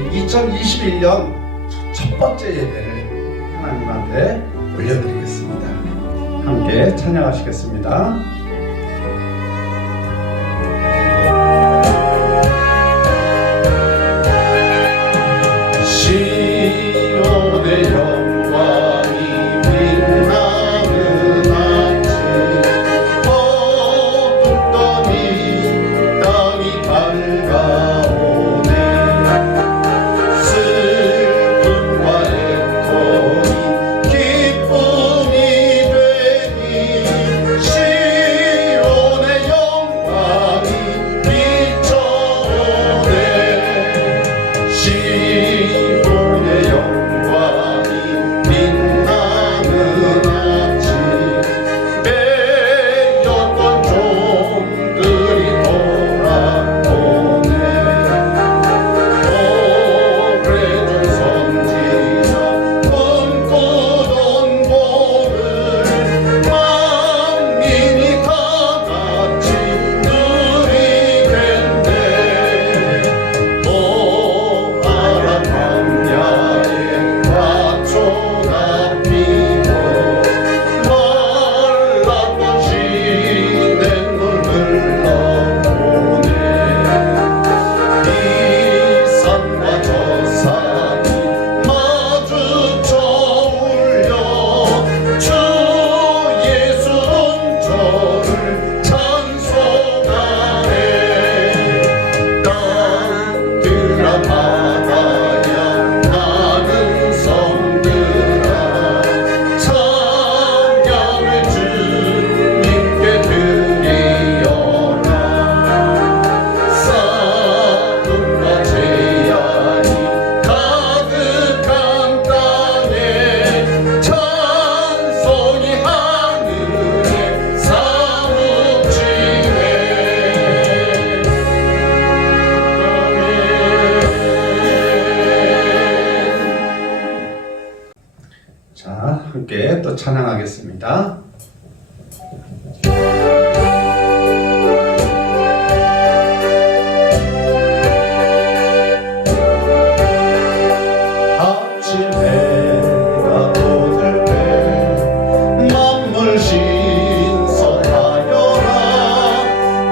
2021년 첫 번째 예배를 하나님한테 올려드리겠습니다. 함께 찬양하시겠습니다. 시온의 영광이 빛나는 아침, 어둡던 이 땅이 밝아오네. 슬픔과 애통이 기쁨이 되니 시온의 영광이 비춰오네. 시온의 영광이 빛나는 아침, 빼였던 종들이 돌아오네. 오래전 선지자 꿈꾸던 복을 만민이 다 같이 누리겠네. 모아라 광야에 화초가 피고 말랐던 시냇물 흘러오네. 이 산과 저 산이 마주쳐 울려 주 예수 저를 찬송하네. 땅들아 바다야 나는 성들아 찬양을 주님께 드리어라. 싸움과 재앙이 가득한 땅에 찬송이 하늘에 사무치네. 자, 함께 또 찬양하겠습니다. 아침 해가 돋을 때 만물 신성하여라.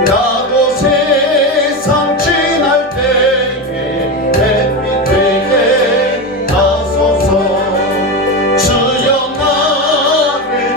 나도 세상 지날 때에 햇빛 되게 하소서. 주여 나를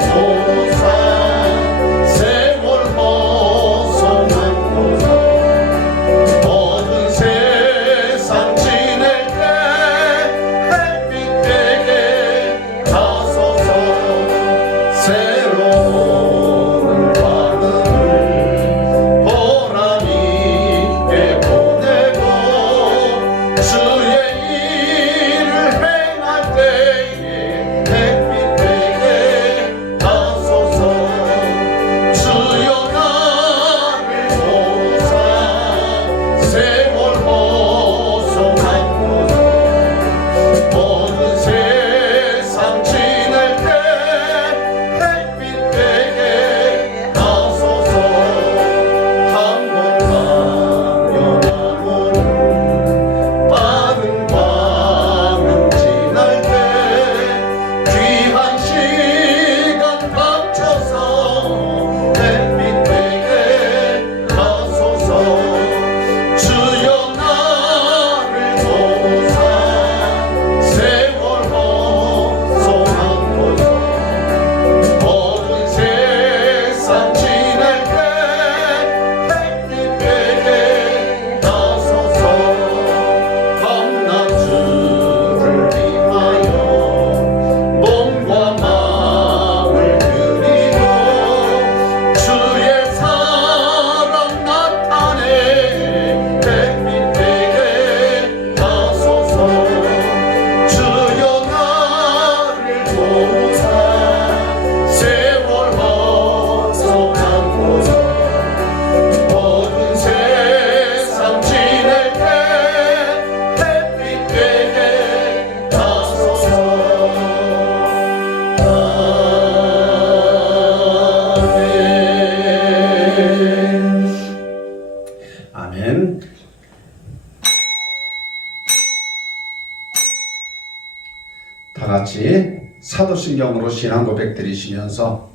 다 같이 사도신경으로 신앙 고백 드리시면서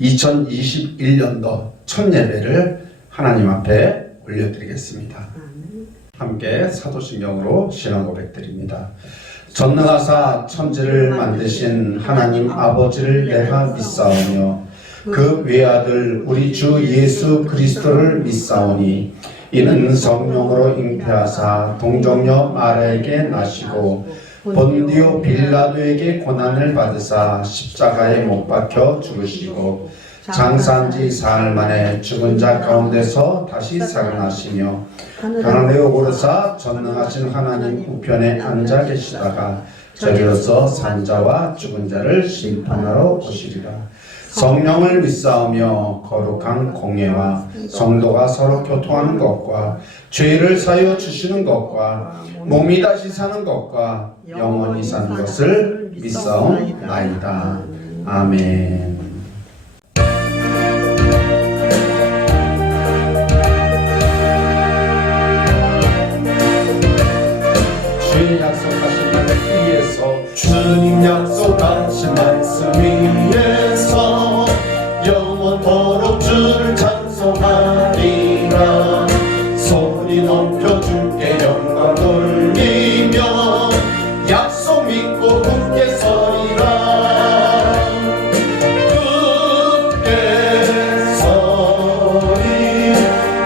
2021년도 첫 예배를 하나님 앞에 올려드리겠습니다. 함께 사도신경으로 신앙 고백 드립니다. 전능하사 천지를 만드신 하나님 아버지를 내가 믿사오며 그 외아들 우리 주 예수 그리스도를 믿사오니 이는 성령으로 잉태하사 동정녀 마리아에게 나시고 본디오 빌라도에게 고난을 받으사 십자가에 못 박혀 죽으시고 장사한 지 사흘 만에 죽은 자 가운데서 다시 살아나시며 하늘에 오르사 전능하신 하나님 우편에 앉아 계시다가 저리로서 산자와 죽은 자를 심판하러 오시리라. 성령을 믿사오며 거룩한 공예와 성도가 서로 교통하는 것과 죄를 사여 주시는 것과 몸이 다시 사는 것과 영원히 사는 것을 믿사옵나이다. 아멘. 주님 약속하신 말씀 위에서 주님 약속하신 말씀 위에서 영원토록 주를 찬송하리라. 소리 높여 주께 영광 돌리며 약속 믿고 굳게 서리라. 굳게 서리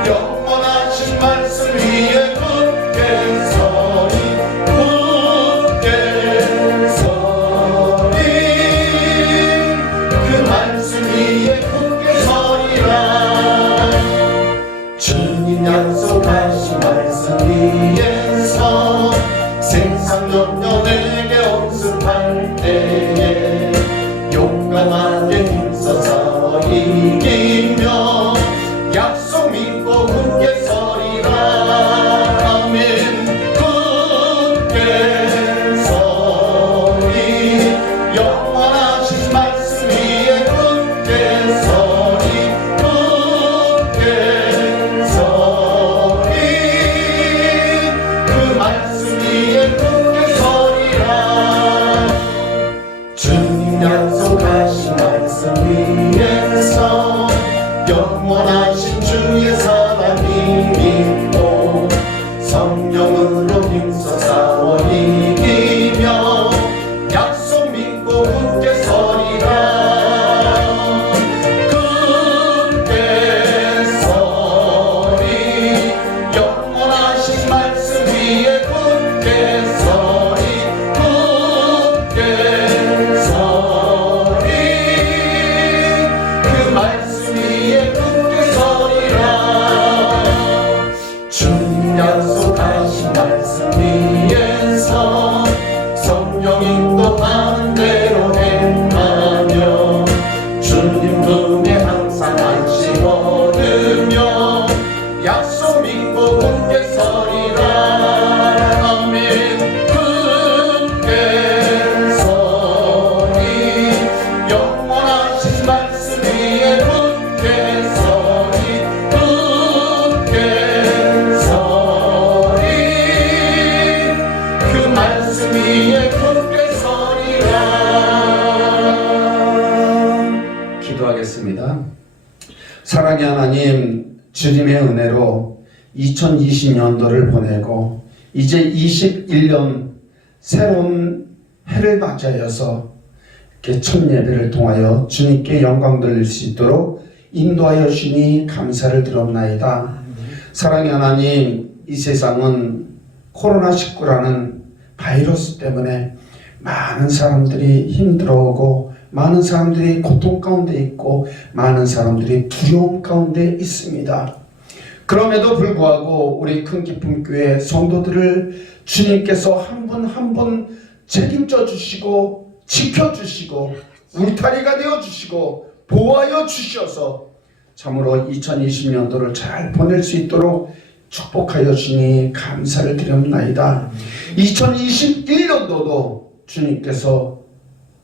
영원하신 말씀 위에 굳게 서리. 굳게 서리 그 말씀 위에 굳게 서리라. 주님 약속하신 말씀 위에서 생사염려 내게 억습할 때에 용감하게 힘써 싸워 이기며 약속 믿고 굳게 서리라. 아멘. 굳게 서리 영원하신 말씀 위에 굳게 서리. 굳게 서리 그 말씀 위에 굳게 서리라. 주님 약속하신 말씀 위에서 영원하신 주의 사랑이 믿고 성령으로 힘써 싸워 이기며 약속 믿고 굳게 서리라. 굳게 서리 영원하신 말씀 위에 굳게 서리. 굳게 서리 그 말씀 위에 굳게 서리라. 주님 약속하신 말씀 위에서 성령 인도하는 대로 행하며 주님 눈에 항상 안식 얻으며 약속 믿고 굳게 서리라. 아멘. 굳게 서리 영원하신 말씀 위에 굳게 서리. 굳게 서리 그 말씀 위에 굳게 서리라. 기도하겠습니다. 사랑의 하나님, 주님의 은혜로 2020년도를 보내고 이제 21년 새로운 해를 맞이하여서 이렇게 첫 예배를 통하여 주님께 영광 돌릴 수 있도록 인도하여 주니 감사를 드렸나이다. 사랑의 하나님, 이 세상은 코로나19라는 바이러스 때문에 많은 사람들이 힘들어오고 많은 사람들이 고통 가운데 있고 많은 사람들이 두려움 가운데 있습니다. 그럼에도 불구하고 우리 큰 기쁨 교회 성도들을 주님께서 한 분 한 분 책임져 주시고 지켜주시고 울타리가 되어주시고 보호하여 주셔서 참으로 2020년도를 잘 보낼 수 있도록 축복하여 주니 감사를 드립나이다. 2021년도도 주님께서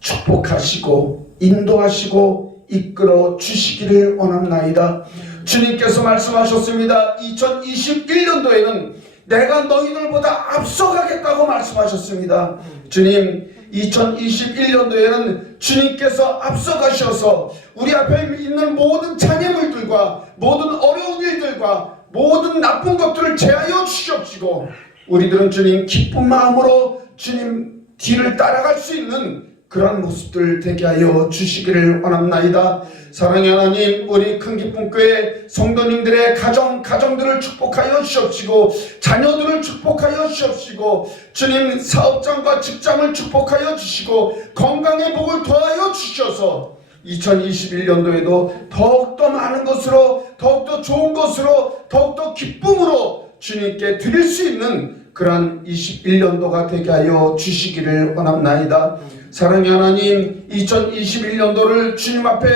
축복하시고 인도하시고 이끌어 주시기를 원합나이다. 주님께서 말씀하셨습니다. 2021년도에는 내가 너희들보다 앞서가겠다고 말씀하셨습니다. 주님, 2021년도에는 주님께서 앞서가셔서 우리 앞에 있는 모든 장애물들과 모든 어려운 일들과 모든 나쁜 것들을 제하여 주시옵시고 우리들은 주님 기쁜 마음으로 주님 뒤를 따라갈 수 있는 그런 모습들 되게 하여 주시기를 원합나이다. 사랑의 하나님, 우리 큰기쁨교회 성도님들의 가정들을 축복하여 주시옵시고 자녀들을 축복하여 주시옵시고 주님 사업장과 직장을 축복하여 주시고 건강의 복을 더하여 주셔서 2021년도에도 더욱더 많은 것으로 더욱더 좋은 것으로 더욱더 기쁨으로 주님께 드릴 수 있는 그러한 21년도가 되게 하여 주시기를 원합나이다. 사랑의 하나님, 2021년도를 주님 앞에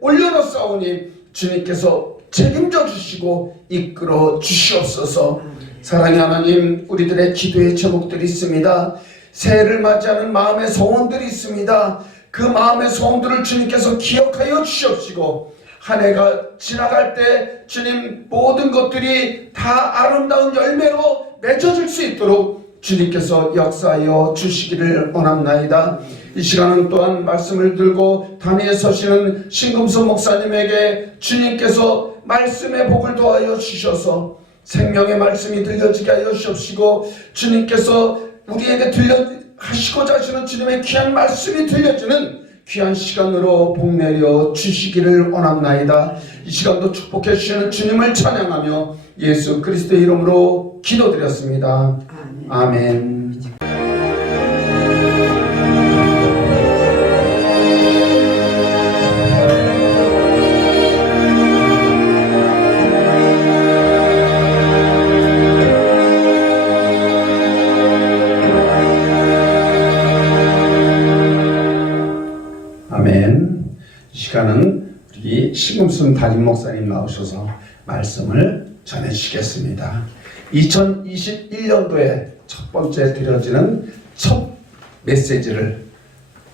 올려놓사오니 주님께서 책임져 주시고 이끌어 주시옵소서. 사랑의 하나님, 우리들의 기도의 제목들이 있습니다. 새해를 맞이하는 마음의 소원들이 있습니다. 그 마음의 소원들을 주님께서 기억하여 주시옵시고 한 해가 지나갈 때 주님 모든 것들이 다 아름다운 열매로 맺어질 수 있도록 주님께서 역사하여 주시기를 원합나이다. 이 시간은 또한 말씀을 들고 단위에 서시는 신금수 목사님에게 주님께서 말씀의 복을 더하여 주셔서 생명의 말씀이 들려지게 하여 주시옵시고 주님께서 우리에게 하시고자 하시는 주님의 귀한 말씀이 들려지는 귀한 시간으로 복내려 주시기를 원합나이다. 이 시간도 축복해 주시는 주님을 찬양하며 예수 그리스도의 이름으로 기도드렸습니다. 아멘. 아멘. 이 시간은 우리 신금순 담임 목사님 나오셔서 말씀을 전해주시겠습니다. 2021년도에 첫 번째 드려지는 첫 메시지를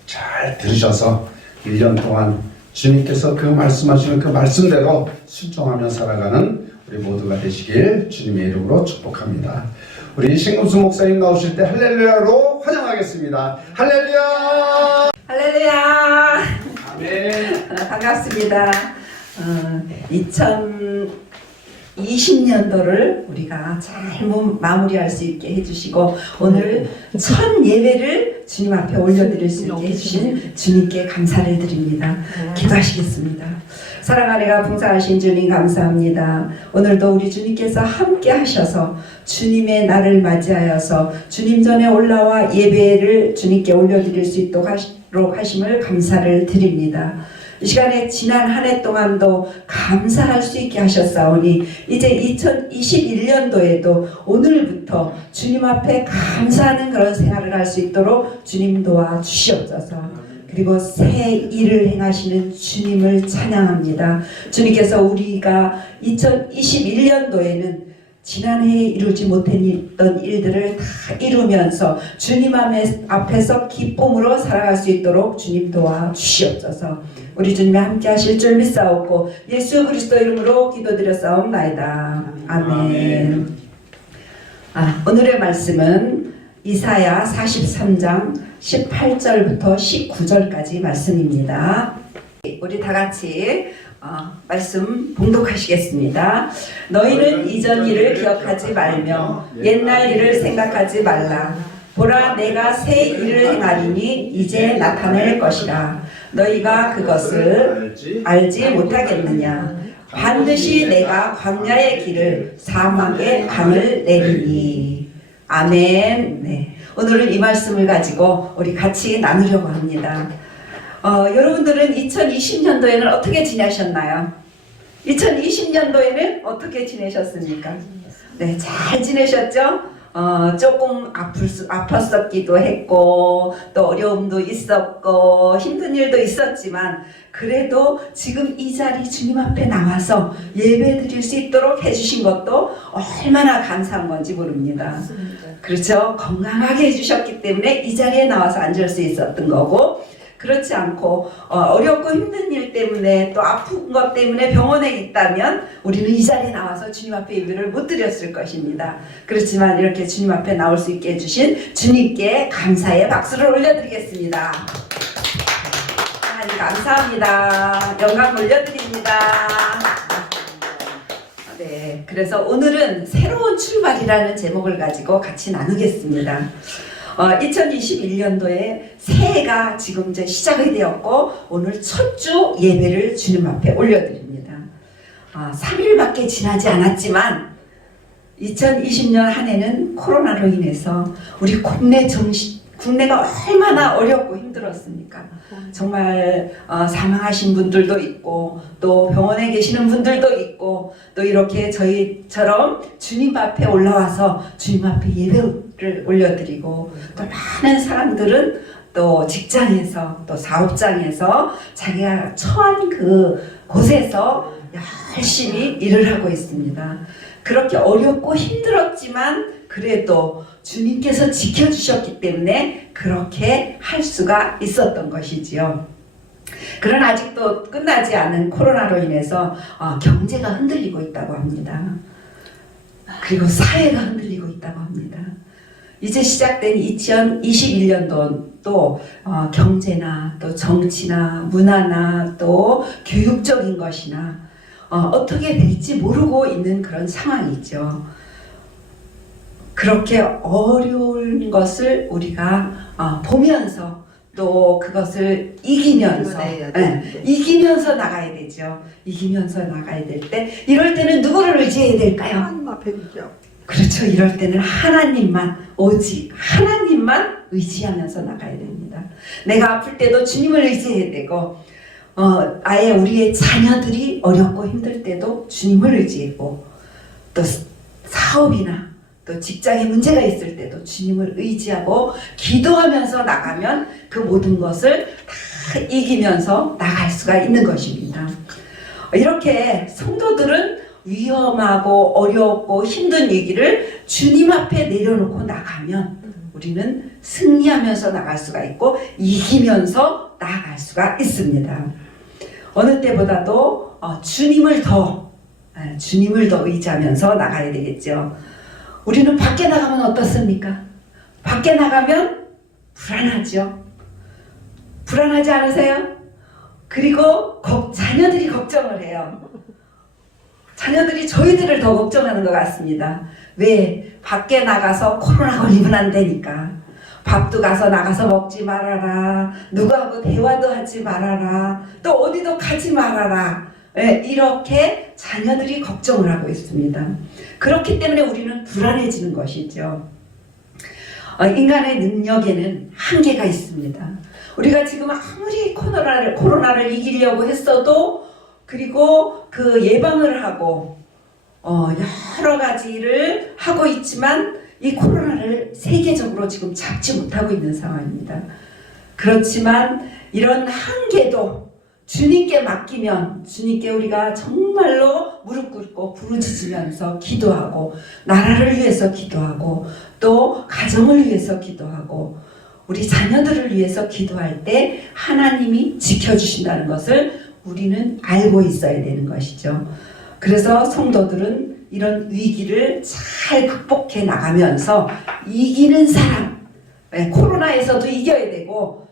잘 들으셔서 1년 동안 주님께서 그 말씀하시는 그 말씀대로 순종하며 살아가는 우리 모두가 되시길 주님의 이름으로 축복합니다. 우리 신금순 목사님 나오실 때 할렐루야로 환영하겠습니다. 할렐루야! 할렐루야! 아멘. 반갑습니다. 2020년도를 우리가 잘 마무리할 수 있게 해주시고 오늘 첫 예배를 주님 앞에 올려드릴 수 있게 해주신 주님께 감사를 드립니다. 기도하시겠습니다. 사랑하리가 풍성하신 주님 감사합니다. 오늘도 우리 주님께서 함께 하셔서 주님의 날을 맞이하여서 주님 전에 올라와 예배를 주님께 올려드릴 수 있도록 하심을 감사를 드립니다. 이 시간에 지난 한 해 동안도 감사할 수 있게 하셨사오니 이제 2021년도에도 오늘부터 주님 앞에 감사하는 그런 생활을 할 수 있도록 주님 도와 주시옵소서. 그리고 새 일을 행하시는 주님을 찬양합니다. 주님께서 우리가 2021년도에는 지난해에 이루지 못했던 일들을 다 이루면서 주님 앞에서 기쁨으로 살아갈 수 있도록 주님 도와 주시옵소서. 우리 주님이 함께 하실 줄 믿사옵고 예수 그리스도 이름으로 기도드렸사옵나이다. 아멘. 오늘의 말씀은 이사야 43장 18절부터 19절까지 말씀입니다. 우리 다 같이 말씀 봉독하시겠습니다. 너희는 이전 일을 기억하지 말며 옛날 일을 생각하지 말라. 보라, 내가 새 일을 행하리니 이제 나타낼 것이라. 너희가 그것을 알지 못하겠느냐. 반드시 내가 광야의 길을 사막의 강을 내리니. 아멘. 네. 오늘은 이 말씀을 가지고 우리 같이 나누려고 합니다. 여러분들은 2020년도에는 어떻게 지내셨나요? 2020년도에는 어떻게 지내셨습니까? 네, 잘 지내셨죠? 조금 아팠었기도 했고 또 어려움도 있었고 힘든 일도 있었지만 그래도 지금 이 자리 주님 앞에 나와서 예배 드릴 수 있도록 해주신 것도 얼마나 감사한 건지 모릅니다. 그렇죠? 건강하게 해주셨기 때문에 이 자리에 나와서 앉을 수 있었던 거고 그렇지 않고 어렵고 힘든 일 때문에 또 아픈 것 때문에 병원에 있다면 우리는 이 자리에 나와서 주님 앞에 예배를 못 드렸을 것입니다. 그렇지만 이렇게 주님 앞에 나올 수 있게 해주신 주님께 감사의 박수를 올려드리겠습니다. 하나님 감사합니다. 영광 올려드립니다. 네, 그래서 오늘은 새로운 출발이라는 제목을 가지고 같이 나누겠습니다. 2021년도에 새해가 지금 이제 시작이 되었고 오늘 첫 주 예배를 주님 앞에 올려드립니다. 3일밖에 지나지 않았지만 2020년 한 해는 코로나로 인해서 우리 국내가 얼마나 어렵고 힘들었습니까? 정말 사망하신 분들도 있고 또 병원에 계시는 분들도 있고 또 이렇게 저희처럼 주님 앞에 올라와서 주님 앞에 예배를 올려드리고 또 많은 사람들은 또 직장에서 또 사업장에서 자기가 처한 그 곳에서 열심히 일을 하고 있습니다. 그렇게 어렵고 힘들었지만 그래도 주님께서 지켜주셨기 때문에 그렇게 할 수가 있었던 것이지요. 그러나 아직도 끝나지 않은 코로나로 인해서 경제가 흔들리고 있다고 합니다. 그리고 사회가 흔들리고 있다고 합니다. 이제 시작된 2021년도 경제나 또 정치나 문화나 또 교육적인 것이나 어떻게 될지 모르고 있는 그런 상황이죠. 그렇게 어려운 것을 우리가 보면서 또 그것을 이기면서 이기면서 나가야 되죠. 이기면서 나가야 될 때 이럴 때는 누구를 의지해야 될까요? 하나님 앞에 있죠. 그렇죠. 이럴 때는 하나님만 오직 하나님만 의지하면서 나가야 됩니다. 내가 아플 때도 주님을 의지해야 되고 아예 우리의 자녀들이 어렵고 힘들 때도 주님을 의지하고 또 사업이나 또 직장에 문제가 있을 때도 주님을 의지하고 기도하면서 나가면 그 모든 것을 다 이기면서 나갈 수가 있는 것입니다. 이렇게 성도들은 위험하고 어렵고 힘든 얘기를 주님 앞에 내려놓고 나가면 우리는 승리하면서 나갈 수가 있고 이기면서 나아갈 수가 있습니다. 어느 때보다도 주님을 더 의지하면서 나가야 되겠죠. 우리는 밖에 나가면 어떻습니까? 밖에 나가면 불안하죠. 불안하지 않으세요? 그리고 자녀들이 걱정을 해요. 자녀들이 저희들을 더 걱정하는 것 같습니다. 왜? 밖에 나가서 코로나 걸리면 안 되니까. 밥도 가서 나가서 먹지 말아라. 누구하고 대화도 하지 말아라. 또 어디도 가지 말아라. 이렇게 자녀들이 걱정을 하고 있습니다. 그렇기 때문에 우리는 불안해지는 것이죠. 인간의 능력에는 한계가 있습니다. 우리가 지금 아무리 코로나를 이기려고 했어도 그리고 그 예방을 하고 여러 가지를 하고 있지만 이 코로나를 세계적으로 지금 잡지 못하고 있는 상황입니다. 그렇지만 이런 한계도 주님께 맡기면 주님께 우리가 정말로 무릎 꿇고 부르짖으면서 기도하고 나라를 위해서 기도하고 또 가정을 위해서 기도하고 우리 자녀들을 위해서 기도할 때 하나님이 지켜주신다는 것을 우리는 알고 있어야 되는 것이죠. 그래서 성도들은 이런 위기를 잘 극복해 나가면서 이기는 사람, 코로나에서도 이겨야 되고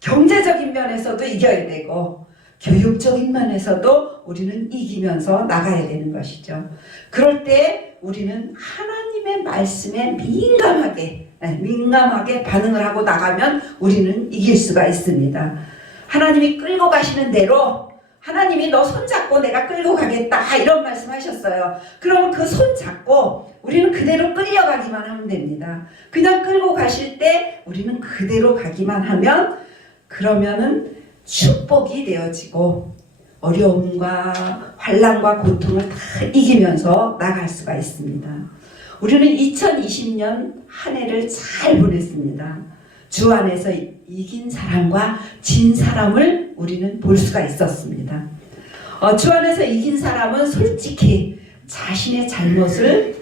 경제적인 면에서도 이겨야 되고 교육적인 면에서도 우리는 이기면서 나가야 되는 것이죠. 그럴 때 우리는 하나님의 말씀에 민감하게 반응을 하고 나가면 우리는 이길 수가 있습니다. 하나님이 끌고 가시는 대로 하나님이 너 손잡고 내가 끌고 가겠다 이런 말씀하셨어요. 그럼 그 손잡고 우리는 그대로 끌려가기만 하면 됩니다. 그냥 끌고 가실 때 우리는 그대로 가기만 하면 그러면은 축복이 되어지고 어려움과 환난과 고통을 다 이기면서 나갈 수가 있습니다. 우리는 2020년 한 해를 잘 보냈습니다. 주 안에서 이긴 사람과 진 사람을 우리는 볼 수가 있었습니다. 주 안에서 이긴 사람은 솔직히 자신의 잘못을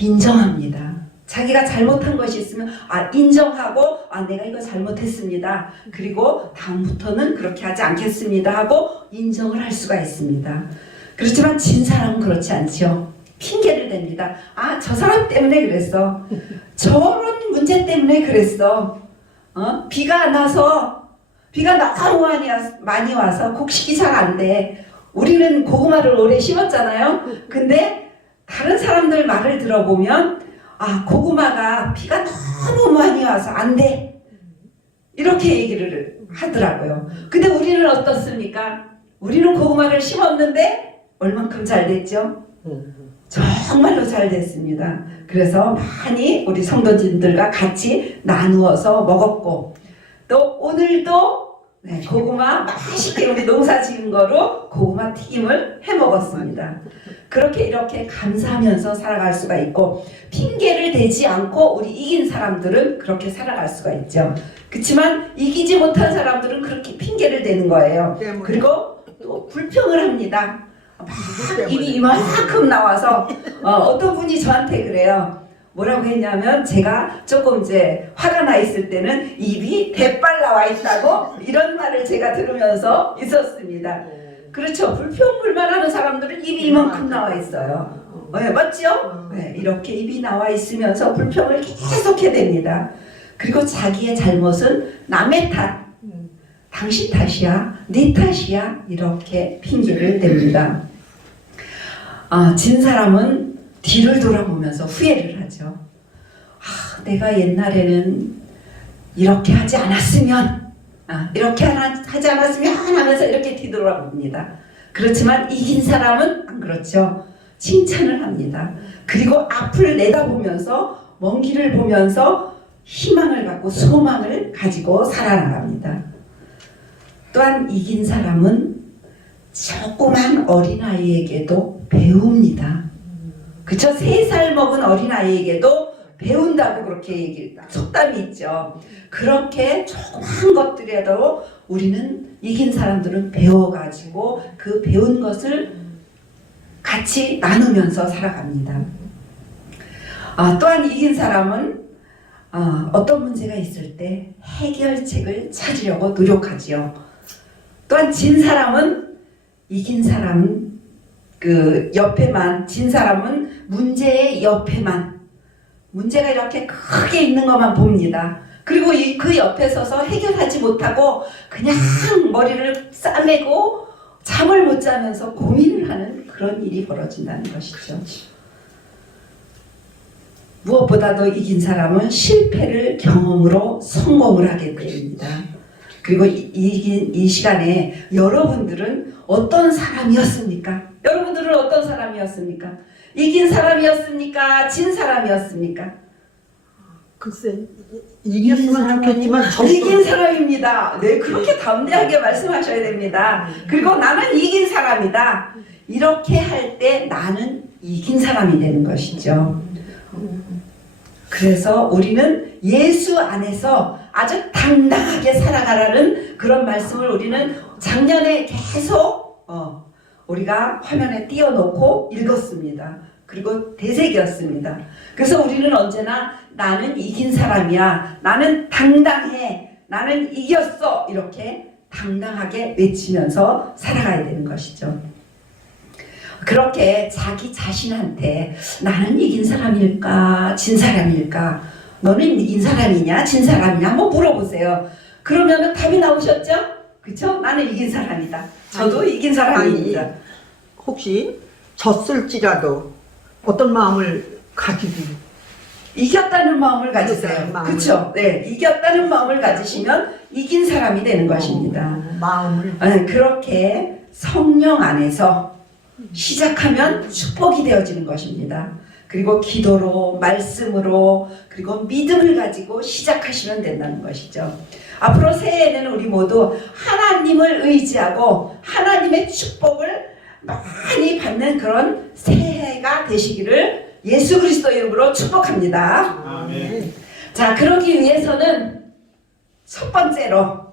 인정합니다. 자기가 잘못한 것이 있으면 인정하고 내가 이거 잘못했습니다. 그리고 다음부터는 그렇게 하지 않겠습니다 하고 인정을 할 수가 있습니다. 그렇지만 진 사람은 그렇지 않죠. 핑계를 댑니다. 저 사람 때문에 그랬어. 저런 문제 때문에 그랬어. 비가 안 와서 비가 너무 많이 와서 곡식이 잘 안 돼. 우리는 고구마를 오래 심었잖아요. 근데 다른 사람들 말을 들어보면 고구마가 비가 너무 많이 와서 안 돼. 이렇게 얘기를 하더라고요. 근데 우리는 어떻습니까? 우리는 고구마를 심었는데 얼만큼 잘 됐죠? 정말로 잘 됐습니다. 그래서 많이 우리 성도님들과 같이 나누어서 먹었고, 또 오늘도 고구마 맛있게 우리 농사 지은 거로 고구마 튀김을 해 먹었습니다. 그렇게 이렇게 감사하면서 살아갈 수가 있고, 핑계를 대지 않고 우리 이긴 사람들은 그렇게 살아갈 수가 있죠. 그렇지만 이기지 못한 사람들은 그렇게 핑계를 대는 거예요. 그리고 또 불평을 합니다. 막 입이 이만큼 나와서 어떤 분이 저한테 그래요. 뭐라고 했냐면, 제가 조금 이제 화가 나 있을 때는 입이 대빨 나와 있다고 이런 말을 제가 들으면서 있었습니다. 그렇죠. 불평불만하는 사람들은 입이 이만큼 나와 있어요. 맞죠? 이렇게 입이 나와 있으면서 불평을 계속해 댑니다. 그리고 자기의 잘못은 남의 탓, 당신 탓이야, 네 탓이야, 이렇게 핑계를 댑니다. 진 사람은 뒤를 돌아보면서 후회를 하죠. 내가 옛날에는 이렇게 하지 않았으면, 이렇게 하지 않았으면 하면서 이렇게 뒤돌아봅니다. 그렇지만 이긴 사람은 안 그렇죠. 칭찬을 합니다. 그리고 앞을 내다보면서, 먼 길을 보면서 희망을 갖고 소망을 가지고 살아나갑니다. 또한 이긴 사람은 조그만 어린아이에게도 배웁니다. 그쵸? 3살 먹은 어린아이에게도 배운다고 그렇게 속담이 있죠. 그렇게 조그만 것들에도 우리는 이긴 사람들은 배워가지고 그 배운 것을 같이 나누면서 살아갑니다. 또한 이긴 사람은 어떤 문제가 있을 때 해결책을 찾으려고 노력하지요. 또한 진 사람은, 이긴 사람은 그 옆에만, 진 사람은 문제의 옆에만, 문제가 이렇게 크게 있는 것만 봅니다. 그리고 그 옆에 서서 해결하지 못하고 그냥 머리를 싸매고 잠을 못 자면서 고민을 하는 그런 일이 벌어진다는 것이죠. 무엇보다도 이긴 사람은 실패를 경험으로 성공을 하게 됩니다. 그리고 이 시간에 여러분들은 어떤 사람이었습니까? 여러분들은 어떤 사람이었습니까? 이긴 사람이었습니까? 진 사람이었습니까? 글쎄, 이겼으면 좋겠지만 이긴 사람입니다. 네, 그렇게 담대하게 말씀하셔야 됩니다. 그리고 나는 이긴 사람이다. 이렇게 할 때 나는 이긴 사람이 되는 것이죠. 그래서 우리는 예수 안에서 아주 당당하게 살아가라는 그런 말씀을 우리는 작년에 계속 우리가 화면에 띄워놓고 읽었습니다. 그리고 되새겼습니다. 그래서 우리는 언제나 나는 이긴 사람이야, 나는 당당해, 나는 이겼어, 이렇게 당당하게 외치면서 살아가야 되는 것이죠. 그렇게 자기 자신한테 나는 이긴 사람일까 진 사람일까, 너는 이긴 사람이냐 진 사람이냐 한번 물어보세요. 그러면은 답이 나오셨죠? 그쵸? 나는 이긴 사람이다. 저도 이긴 사람입니다. 혹시 졌을지라도 어떤 마음을 가지고 이겼다는 마음을 가지세요. 그렇죠? 네, 이겼다는 마음을 가지시면 이긴 사람이 되는 것입니다. 마음을 그렇게 성령 안에서 시작하면 축복이 되어지는 것입니다. 그리고 기도로, 말씀으로, 그리고 믿음을 가지고 시작하시면 된다는 것이죠. 앞으로 새해에는 우리 모두 하나님을 의지하고 하나님의 축복을 많이 받는 그런 새해가 되시기를 예수 그리스도 이름으로 축복합니다. 아멘. 자, 그러기 위해서는 첫 번째로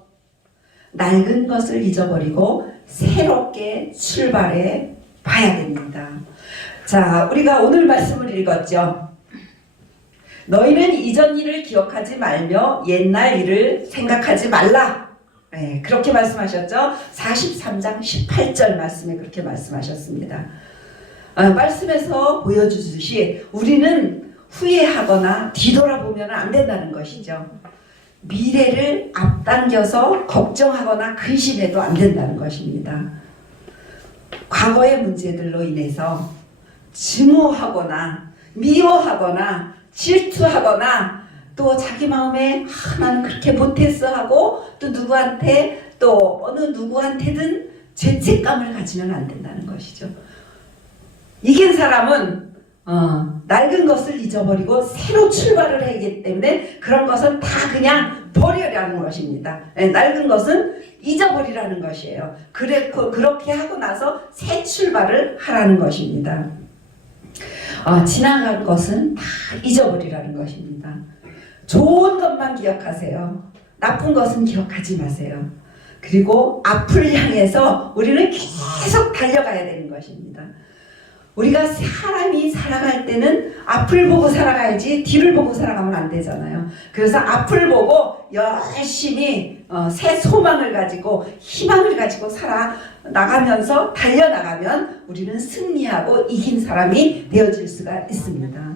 낡은 것을 잊어버리고 새롭게 출발해 봐야 됩니다. 자, 우리가 오늘 말씀을 읽었죠. 너희는 이전 일을 기억하지 말며 옛날 일을 생각하지 말라. 네, 그렇게 말씀하셨죠. 43장 18절 말씀에 그렇게 말씀하셨습니다. 말씀에서 보여주듯이 우리는 후회하거나 뒤돌아보면 안 된다는 것이죠. 미래를 앞당겨서 걱정하거나 근심해도 안 된다는 것입니다. 과거의 문제들로 인해서 증오하거나 미워하거나 질투하거나 또 자기 마음에 나는 그렇게 못했어 하고 또 누구한테 또 어느 누구한테든 죄책감을 가지면 안 된다는 것이죠. 이긴 사람은 낡은 것을 잊어버리고 새로 출발을 하기 때문에 그런 것은 다 그냥 버려라는 것입니다. 낡은 것은 잊어버리라는 것이에요. 그렇게 하고 나서 새 출발을 하라는 것입니다. 지나간 것은 다 잊어버리라는 것입니다. 좋은 것만 기억하세요. 나쁜 것은 기억하지 마세요. 그리고 앞을 향해서 우리는 계속 달려가야 되는 것입니다. 우리가 사람이 살아갈 때는 앞을 보고 살아가야지 뒤를 보고 살아가면 안 되잖아요. 그래서 앞을 보고 열심히 새 소망을 가지고 희망을 가지고 살아나가면서 달려나가면 우리는 승리하고 이긴 사람이 되어질 수가 있습니다.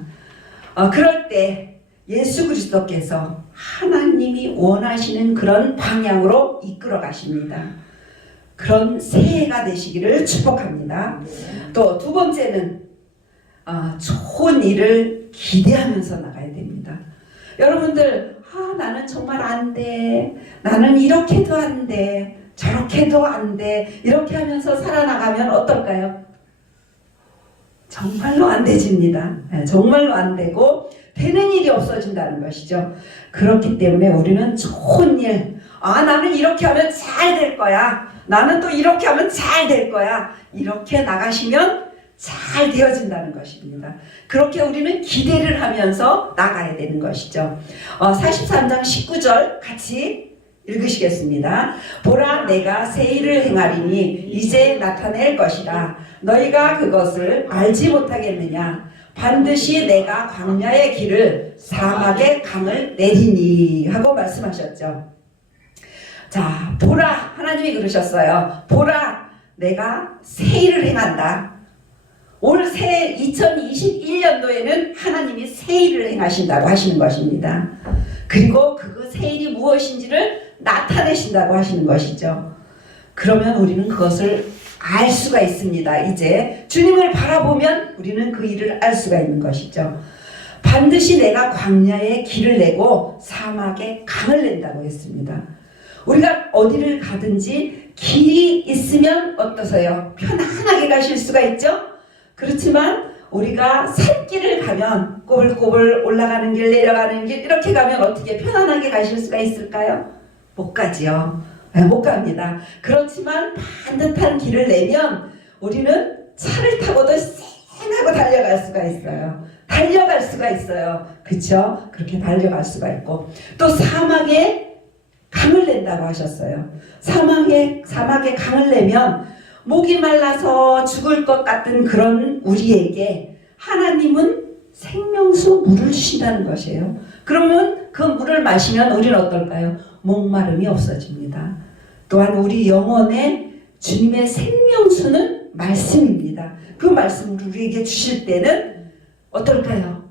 그럴 때 예수 그리스도께서 하나님이 원하시는 그런 방향으로 이끌어 가십니다. 그런 새해가 되시기를 축복합니다. 또 두 번째는 좋은 일을 기대하면서 나가야 됩니다. 여러분들 나는 정말 안 돼. 나는 이렇게도 안 돼. 저렇게도 안 돼. 이렇게 하면서 살아나가면 어떨까요? 정말로 안 되집니다. 정말로 안 되고 되는 일이 없어진다는 것이죠. 그렇기 때문에 우리는 좋은 일, 나는 이렇게 하면 잘 될 거야. 나는 또 이렇게 하면 잘 될 거야. 이렇게 나가시면 잘 되어진다는 것입니다. 그렇게 우리는 기대를 하면서 나가야 되는 것이죠. 43장 19절 같이 읽으시겠습니다. 보라, 내가 새 일을 행하리니 이제 나타낼 것이라. 너희가 그것을 알지 못하겠느냐. 반드시 내가 광야의 길을 사막의 강을 내리니 하고 말씀하셨죠. 자, 보라, 하나님이 그러셨어요. 보라, 내가 새 일을 행한다. 올 새 2021년도에는 하나님이 새 일을 행하신다고 하시는 것입니다. 그리고 그 새 일이 무엇인지를 나타내신다고 하시는 것이죠. 그러면 우리는 그것을 알 수가 있습니다. 이제 주님을 바라보면 우리는 그 일을 알 수가 있는 것이죠. 반드시 내가 광야에 길을 내고 사막에 강을 낸다고 했습니다. 우리가 어디를 가든지 길이 있으면 어떠세요? 편안하게 가실 수가 있죠? 그렇지만 우리가 산길을 가면 꼬불꼬불 올라가는 길 내려가는 길 이렇게 가면 어떻게 편안하게 가실 수가 있을까요? 못 가지요. 못 갑니다. 그렇지만 반듯한 길을 내면 우리는 차를 타고도 쌩하고 달려갈 수가 있어요. 달려갈 수가 있어요. 그렇죠? 그렇게 달려갈 수가 있고 또 사막에 강을 낸다고 하셨어요. 사막에 강을 내면 목이 말라서 죽을 것 같은 그런 우리에게 하나님은 생명수 물을 주신다는 것이에요. 그러면 그 물을 마시면 우리는 어떨까요? 목마름이 없어집니다. 또한 우리 영혼에 주님의 생명수는 말씀입니다. 그 말씀을 우리에게 주실 때는 어떨까요?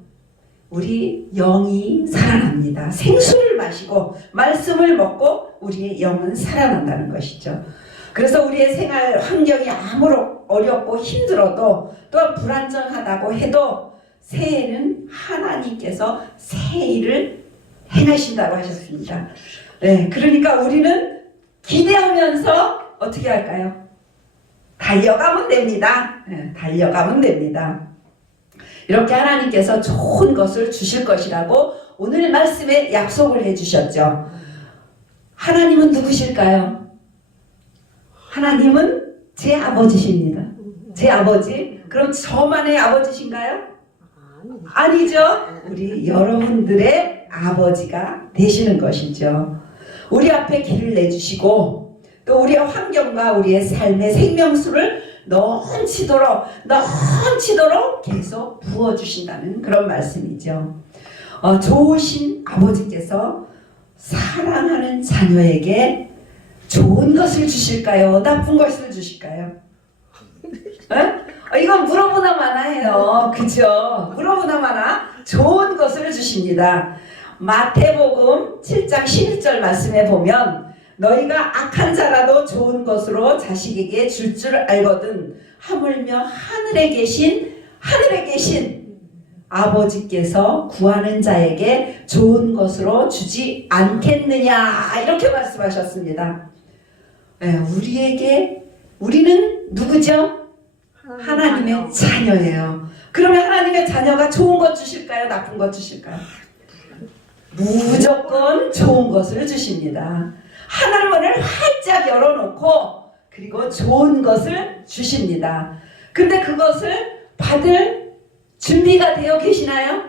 우리 영이 살아납니다. 생수를 마시고 말씀을 먹고 우리의 영은 살아난다는 것이죠. 그래서 우리의 생활 환경이 아무리 어렵고 힘들어도 또 불안정하다고 해도 새해는 하나님께서 새 일을 행하신다고 하셨습니다. 네, 그러니까 우리는 기대하면서 어떻게 할까요? 달려가면 됩니다. 네, 달려가면 됩니다. 이렇게 하나님께서 좋은 것을 주실 것이라고 오늘 말씀에 약속을 해주셨죠. 하나님은 누구실까요? 하나님은 제 아버지십니다. 제 아버지? 그럼 저만의 아버지신가요? 아니죠. 우리 여러분들의 아버지가 되시는 것이죠. 우리 앞에 길을 내주시고 또 우리의 환경과 우리의 삶의 생명수를 넘치도록 계속 부어주신다는 그런 말씀이죠. 좋으신 아버지께서 사랑하는 자녀에게 좋은 것을 주실까요? 나쁜 것을 주실까요? 이건 물어보나 마나예요. 그죠? 물어보나 마나 좋은 것을 주십니다. 마태복음 7장 11절 말씀에 보면 너희가 악한 자라도 좋은 것으로 자식에게 줄 줄 알거든 하물며 하늘에 계신 아버지께서 구하는 자에게 좋은 것으로 주지 않겠느냐 이렇게 말씀하셨습니다. 우리는 누구죠? 하나님의 자녀예요. 그러면 하나님의 자녀가 좋은 것 주실까요? 나쁜 것 주실까요? 무조건 좋은 것을 주십니다. 하늘문을 활짝 열어놓고 그리고 좋은 것을 주십니다. 근데 그것을 받을 준비가 되어 계시나요?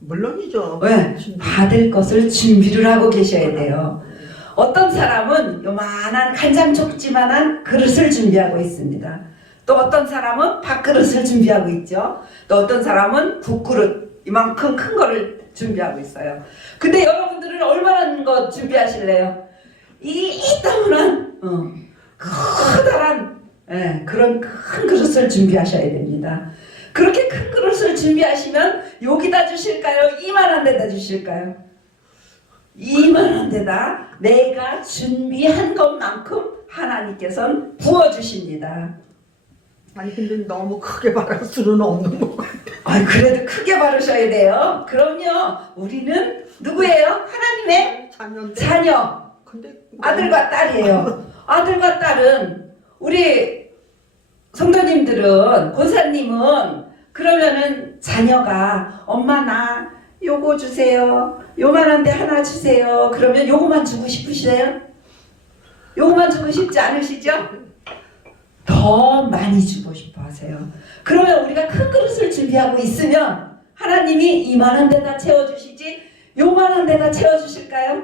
물론이죠. 왜? 받을 것을 준비를 하고 계셔야 돼요. 어떤 사람은 요만한 간장쪽지만한 그릇을 준비하고 있습니다. 또 어떤 사람은 밥그릇을 준비하고 있죠. 또 어떤 사람은 국그릇 이만큼 큰 거를 준비하고 있어요. 근데 여러분들은 얼마나 거 준비하실래요? 이 이따만한 커다란 그런 큰 그릇을 준비하셔야 됩니다. 그렇게 큰 그릇을 준비하시면 여기다 주실까요? 이만한 데다 주실까요? 이만한 데다 내가 준비한 것만큼 하나님께서는 부어주십니다. 아니 근데 너무 크게 바랄 수는 없는 것 같아요. 그래도 크게 바르셔야 돼요. 그럼요. 우리는 누구예요? 하나님의 자녀인데. 자녀. 근데 아들과 딸이에요. 아들과 딸은 우리 성도님들은 권사님은 그러면은 자녀가 엄마 나 요거 주세요. 요만한데 하나 주세요. 그러면 요거만 주고 싶으시대요? 요거만 주고 싶지 않으시죠? 더 많이 주고 싶어 하세요. 그러면 우리가 큰 그릇을 준비하고 있으면 하나님이 이만한 데다 채워주시지 요만한 데다 채워주실까요?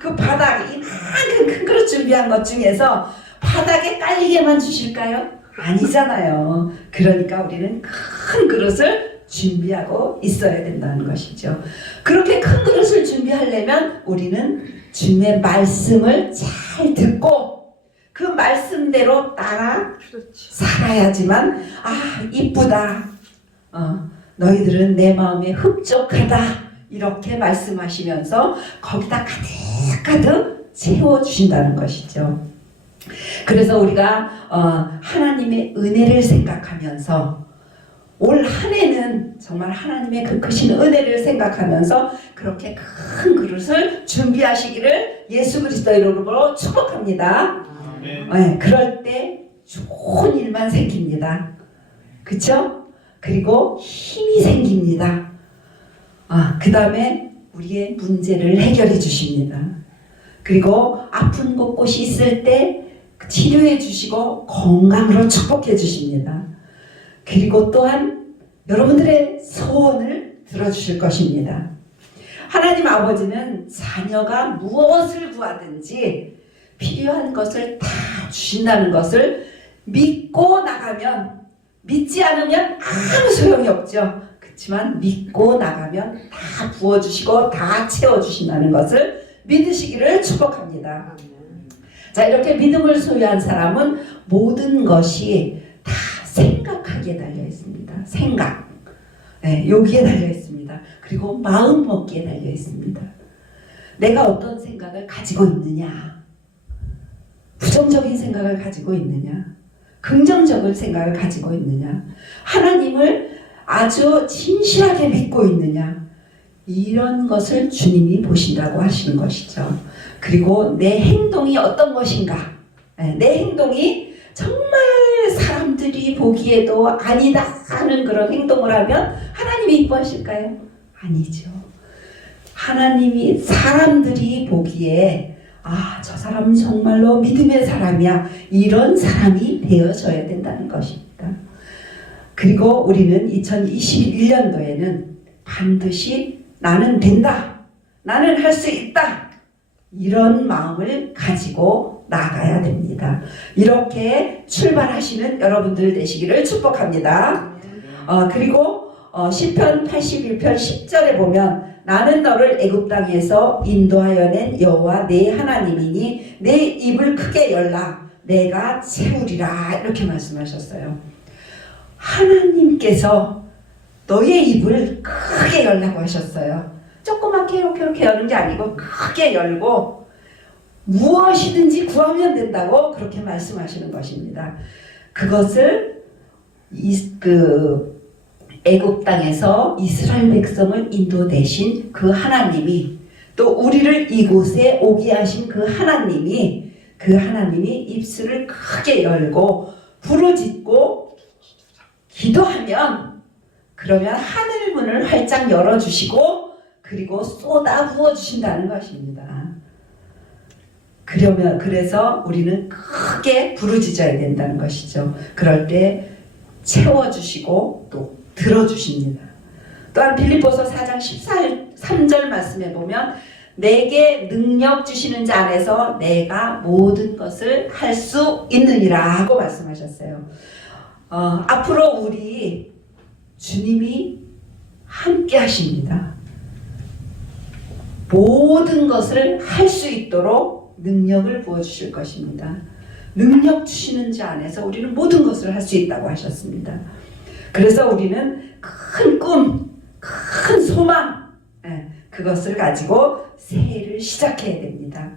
그 바닥 이만큼 큰 그릇 준비한 것 중에서 바닥에 깔리게만 주실까요? 아니잖아요. 그러니까 우리는 큰 그릇을 준비하고 있어야 된다는 것이죠. 그렇게 큰 그릇을 준비하려면 우리는 주님의 말씀을 잘 듣고 그 말씀대로 따라 살아야지만 이쁘다. 너희들은 내 마음에 흡족하다. 이렇게 말씀하시면서 거기다 가득가득 채워주신다는 것이죠. 그래서 우리가 하나님의 은혜를 생각하면서 올 한 해는 정말 하나님의 그 크신 은혜를 생각하면서 그렇게 큰 그릇을 준비하시기를 예수 그리스도의 이름으로 축복합니다. 그럴 때 좋은 일만 생깁니다. 그쵸? 그리고 힘이 생깁니다. 그 다음에 우리의 문제를 해결해 주십니다. 그리고 아픈 곳곳이 있을 때 치료해 주시고 건강으로 축복해 주십니다. 그리고 또한 여러분들의 소원을 들어주실 것입니다. 하나님 아버지는 자녀가 무엇을 구하든지 필요한 것을 다 주신다는 것을 믿고 나가면, 믿지 않으면 아무 소용이 없죠. 그렇지만 믿고 나가면 다 부어주시고 다 채워주신다는 것을 믿으시기를 축복합니다. 자, 이렇게 믿음을 소유한 사람은 모든 것이 다 생각하기에 달려 있습니다. 생각. 여기에 달려 있습니다. 그리고 마음 먹기에 달려 있습니다. 내가 어떤 생각을 가지고 있느냐, 부정적인 생각을 가지고 있느냐, 긍정적인 생각을 가지고 있느냐, 하나님을 아주 진실하게 믿고 있느냐, 이런 것을 주님이 보신다고 하시는 것이죠. 그리고 내 행동이 어떤 것인가, 내 행동이 정말 사람들이 보기에도 아니다 하는 그런 행동을 하면 하나님이 이뻐하실까요? 아니죠. 하나님이 사람들이 보기에 저 사람은 정말로 믿음의 사람이야, 이런 사람이 되어져야 된다는 것입니다. 그리고 우리는 2021년도에는 반드시 나는 된다, 나는 할 수 있다, 이런 마음을 가지고 나가야 됩니다. 이렇게 출발하시는 여러분들 되시기를 축복합니다. 그리고 시편 81편 10절에 보면 나는 너를 애굽 땅에서 인도하여 낸 여호와 내 하나님이니 내 입을 크게 열라 내가 채우리라 이렇게 말씀하셨어요. 하나님께서 너의 입을 크게 열라고 하셨어요. 조그맣게 이렇게 여는 게 아니고 크게 열고 무엇이든지 구하면 된다고 그렇게 말씀하시는 것입니다. 그것을 애굽 땅에서 이스라엘 백성을 인도되신 그 하나님이 또 우리를 이곳에 오게 하신 그 하나님이 입술을 크게 열고 부르짖고 기도하면 그러면 하늘 문을 활짝 열어주시고 그리고 쏟아 부어 주신다는 것입니다. 그래서 우리는 크게 부르짖어야 된다는 것이죠. 그럴 때 채워주시고 또 들어주십니다. 또한 빌립보서 4장 13절 말씀에 보면 내게 능력 주시는 자 안에서 내가 모든 것을 할 수 있느니라 하고 말씀하셨어요. 앞으로 우리 주님이 함께 하십니다. 모든 것을 할 수 있도록 능력을 부어주실 것입니다. 능력 주시는 자 안에서 우리는 모든 것을 할 수 있다고 하셨습니다. 그래서 우리는 큰 꿈, 큰 소망, 그것을 가지고 새해를 시작해야 됩니다.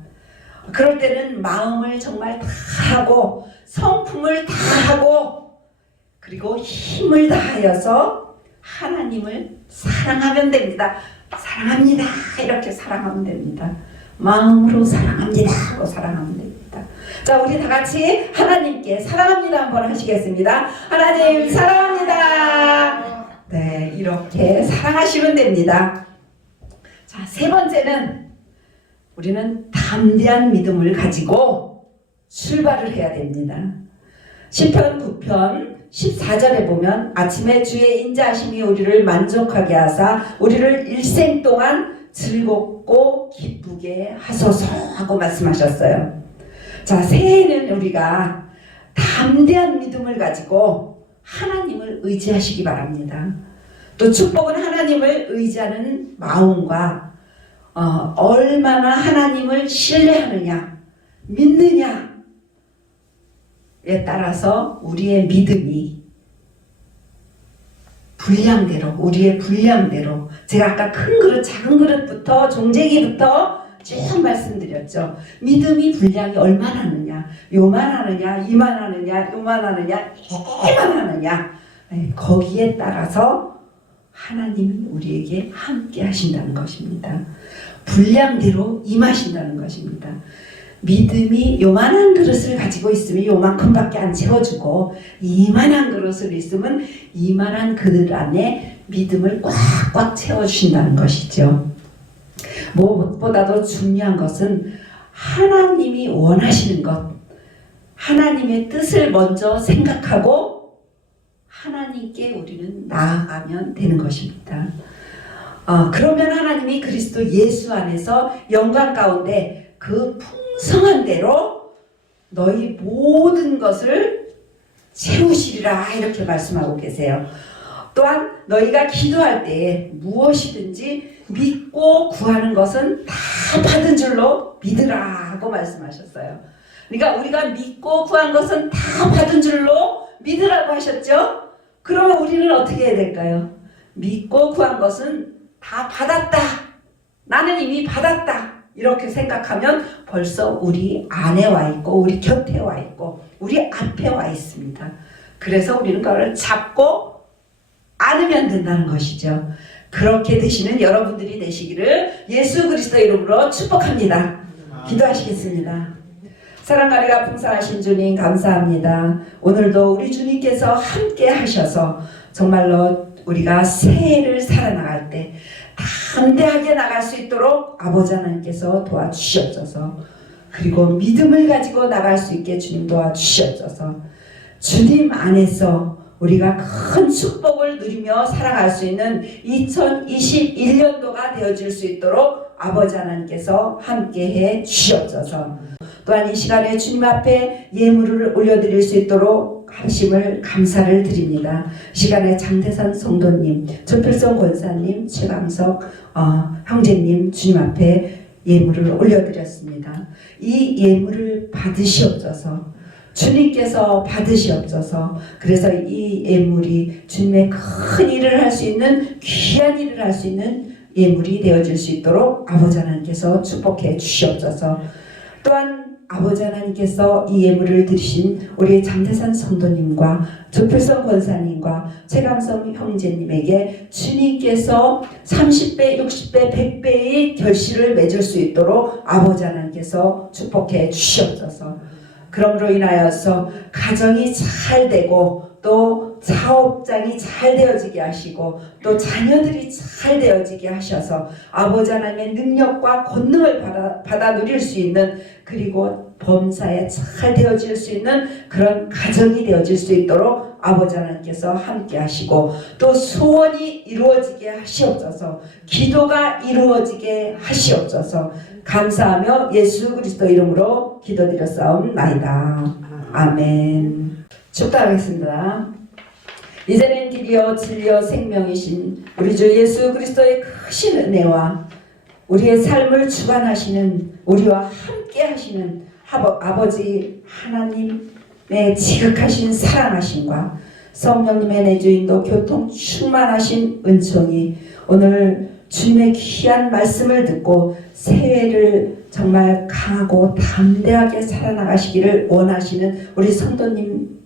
그럴 때는 마음을 정말 다 하고 성품을 다 하고 그리고 힘을 다하여서 하나님을 사랑하면 됩니다. 사랑합니다. 이렇게 사랑하면 됩니다. 마음으로 사랑합니다 하고 사랑하면 됩니다. 자, 우리 다 같이 하나님께 사랑합니다 한번 하시겠습니다. 하나님 사랑합니다. 네, 이렇게 사랑하시면 됩니다. 자, 세 번째는 우리는 담대한 믿음을 가지고 출발을 해야 됩니다. 시편 9편 14절에 보면 아침에 주의 인자하심이 우리를 만족하게 하사 우리를 일생 동안 즐겁고 기쁘게 하소서 하고 말씀하셨어요. 자, 새해에는 우리가 담대한 믿음을 가지고 하나님을 의지하시기 바랍니다. 또 축복은 하나님을 의지하는 마음과 얼마나 하나님을 신뢰하느냐, 믿느냐에 따라서 우리의 믿음이 우리의 분량대로 제가 아까 큰 그릇, 작은 그릇부터 종재기부터 쭉 말씀드렸죠. 믿음이 분량이 얼마나 하느냐, 요만하느냐, 이만하느냐, 요만하느냐, 이만하느냐, 거기에 따라서 하나님은 우리에게 함께 하신다는 것입니다. 분량대로 임하신다는 것입니다. 믿음이 요만한 그릇을 가지고 있으면 요만큼밖에 안 채워주고 이만한 그릇을 있으면 이만한 그릇 안에 믿음을 꽉꽉 채워주신다는 것이죠. 무엇보다도 중요한 것은 하나님이 원하시는 것, 하나님의 뜻을 먼저 생각하고 하나님께 우리는 나아가면 되는 것입니다. 그러면 하나님이 그리스도 예수 안에서 영광 가운데 그 풍성한 대로 너희 모든 것을 채우시리라 이렇게 말씀하고 계세요. 또한 너희가 기도할 때에 무엇이든지 믿고 구하는 것은 다 받은 줄로 믿으라 하고 말씀하셨어요. 그러니까 우리가 믿고 구한 것은 다 받은 줄로 믿으라고 하셨죠? 그러면 우리는 어떻게 해야 될까요? 믿고 구한 것은 다 받았다. 나는 이미 받았다. 이렇게 생각하면 벌써 우리 안에 와 있고 우리 곁에 와 있고 우리 앞에 와 있습니다. 그래서 우리는 그걸 잡고 안으면 된다는 것이죠. 그렇게 되시는 여러분들이 되시기를 예수 그리스도 이름으로 축복합니다. 기도하시겠습니다. 사랑가리가 풍성하신 주님 감사합니다. 오늘도 우리 주님께서 함께 하셔서 정말로 우리가 새해를 살아나갈 때 담대하게 나갈 수 있도록 아버지 하나님께서 도와주시옵소서. 그리고 믿음을 가지고 나갈 수 있게 주님 도와주시옵소서. 주님 안에서 우리가 큰 축복을 누리며 살아갈 수 있는 2021년도가 되어질 수 있도록 아버지 하나님께서 함께해 주시옵소서. 또한 이 시간에 주님 앞에 예물을 올려드릴 수 있도록 하심을 감사를 드립니다. 시간에 장대산 성도님, 조필성 권사님, 최강석 형제님 주님 앞에 예물을 올려드렸습니다. 이 예물을 받으시옵소서. 주님께서 받으시옵소서. 그래서 이 예물이 주님의 큰 일을 할 수 있는, 귀한 일을 할 수 있는 예물이 되어질 수 있도록 아버지 하나님께서 축복해 주시옵소서. 또한 아버지 하나님께서 이 예물을 드리신 우리 장대산 성도님과 조필성 권사님과 최강성 형제님에게 주님께서 30배, 60배, 100배의 결실을 맺을 수 있도록 아버지 하나님께서 축복해 주시옵소서. 그러므로 인하여서 가정이 잘 되고 또 사업장이 잘 되어지게 하시고 또 자녀들이 잘 되어지게 하셔서 아버지 하나님의 능력과 권능을 받아 누릴 수 있는, 그리고 범사에 잘 되어질 수 있는 그런 가정이 되어질 수 있도록 아버지 하나님께서 함께 하시고 또 소원이 이루어지게 하시옵소서. 기도가 이루어지게 하시옵소서. 감사하며 예수 그리스도 이름으로 기도드렸사옵나이다. 아멘. 축도하겠습니다. 이제는 길이요 진리요 생명이신 우리 주 예수 그리스도의 크신 은혜와 우리의 삶을 주관하시는, 우리와 함께 하시는 아버지 하나님의 지극하신 사랑하심과 성령님의 내주인도 교통 충만하신 은총이 오늘 주님의 귀한 말씀을 듣고 새해를 정말 강하고 담대하게 살아나가시기를 원하시는 우리 성도님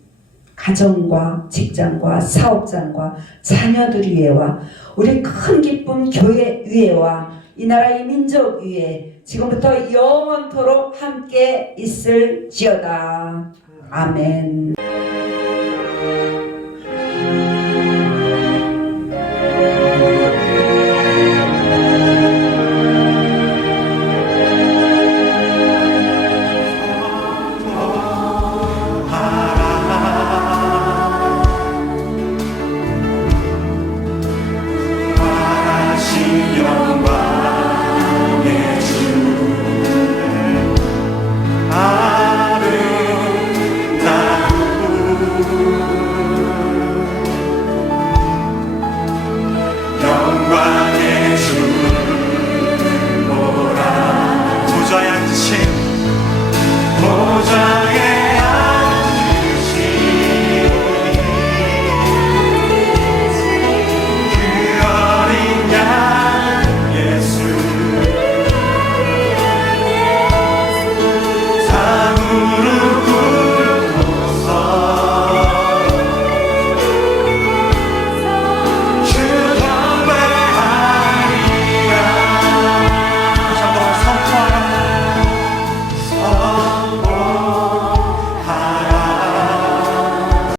가정과 직장과 사업장과 자녀들 위에와 우리 큰 기쁨 교회 위에와 이 나라의 민족 위에 지금부터 영원토록 함께 있을지어다. 아멘.